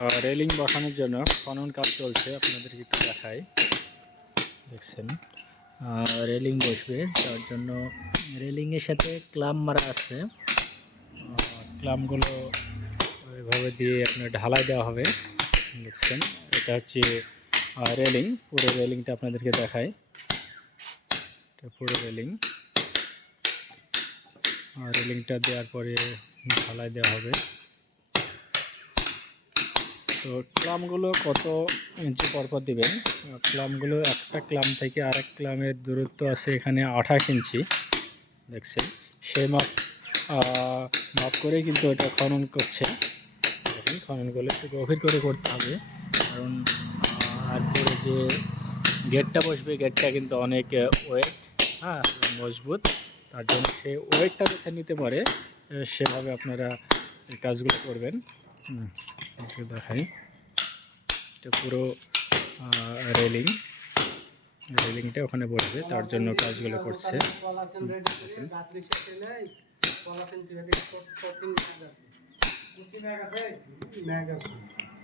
Railing বসানোর জন্য খনন কাজ চলছে, আপনাদেরকে একটু দেখাই। দেখছেন রেলিং বসবে, তার জন্য রেলিংয়ের সাথে ক্লাম মারা আছে। ক্লামগুলো ওইভাবে দিয়ে আপনার ঢালাই দেওয়া হবে। দেখছেন এটা হচ্ছে রেলিং। পুরো রেলিংটা আপনাদেরকে দেখাই। এটা পুরো রেলিং। রেলিংটা দেওয়ার পরে ঢালাই দেওয়া হবে। তো ক্লামগুলো কত ইঞ্চি পরপর দিবেন? ক্লামগুলো একটা ক্লাম থেকে আরেক ক্লামের দূরত্ব আছে এখানে 28 ইঞ্চি। দেখছেন সেই মাপ করেই কিন্তু এটা খনন করছে। দেখেন খননগুলো একটু গভীর করে করতে হবে, কারণ তারপরে যে গেটটা বসবে, গেটটা কিন্তু অনেক ওয়েট, হ্যাঁ, মজবুত। তার জন্য সেই ওয়েটটা যাতে নিতে পারে সেভাবে আপনারা এই কাজগুলো করবেন। দেখাই, এটা পুরো রেলিংটা ওখানে বসবে, তার জন্য কাজগুলো করছে।